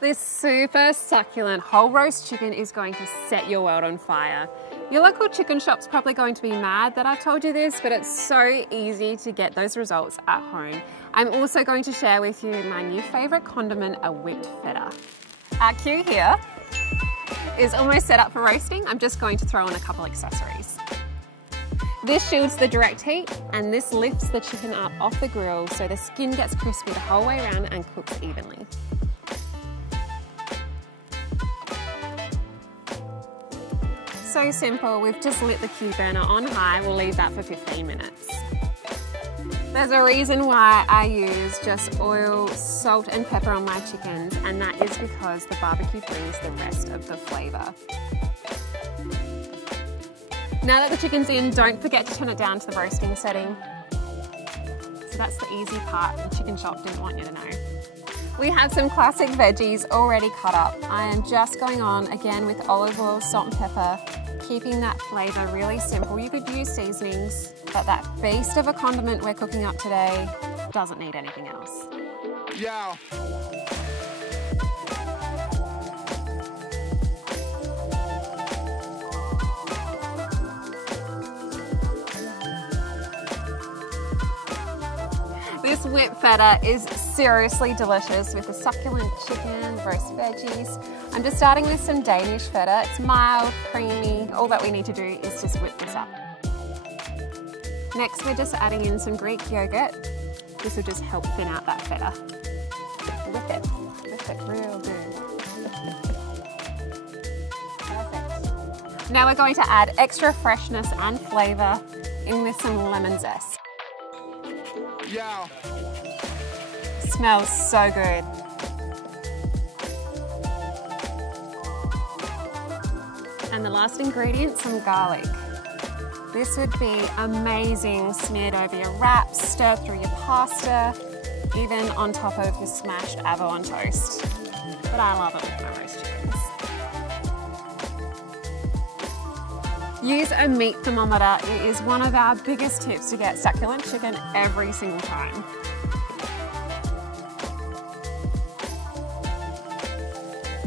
This super succulent whole roast chicken is going to set your world on fire. Your local chicken shop's probably going to be mad that I've told you this, but it's so easy to get those results at home. I'm also going to share with you my new favourite condiment, a whipped feta. Our queue here is almost set up for roasting. I'm just going to throw in a couple accessories. This shields the direct heat, and this lifts the chicken up off the grill so the skin gets crispy the whole way around and cooks evenly. So simple, we've just lit the Q burner on high. We'll leave that for 15 minutes. There's a reason why I use just oil, salt and pepper on my chickens, and that is because the barbecue brings the rest of the flavour. Now that the chicken's in, don't forget to turn it down to the roasting setting. So that's the easy part the chicken shop didn't want you to know. We have some classic veggies already cut up. I am just going on again with olive oil, salt and pepper, keeping that flavour really simple. You could use seasonings, but that beast of a condiment we're cooking up today doesn't need anything else. Yeah. This whipped feta is seriously delicious with the succulent chicken, roast veggies. I'm just starting with some Danish feta. It's mild, creamy. All that we need to do is just whip this up. Next, we're just adding in some Greek yogurt. This will just help thin out that feta. Whip it real good. Perfect. Now we're going to add extra freshness and flavour in with some lemon zest. Yeah. Smells so good. And the last ingredient, some garlic. This would be amazing smeared over your wraps, stirred through your pasta, even on top of your smashed avo on toast. But I love it with my roast chickens. Use a meat thermometer. It is one of our biggest tips to get succulent chicken every single time.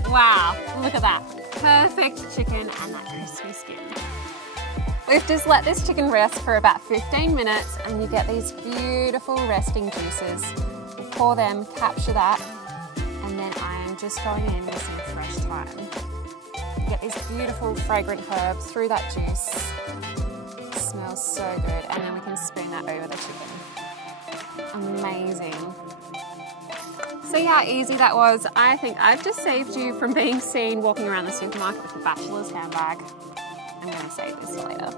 Wow, look at that. Perfect chicken and that crispy skin. We've just let this chicken rest for about 15 minutes and you get these beautiful resting juices. We'll pour them, capture that, and then I am just going in with some fresh thyme. You get these beautiful fragrant herbs through that juice. It smells so good, and then we can spoon that over the chicken. Amazing. See how easy that was? I think I've just saved you from being seen walking around the supermarket with a bachelor's handbag. I'm going to save this for later.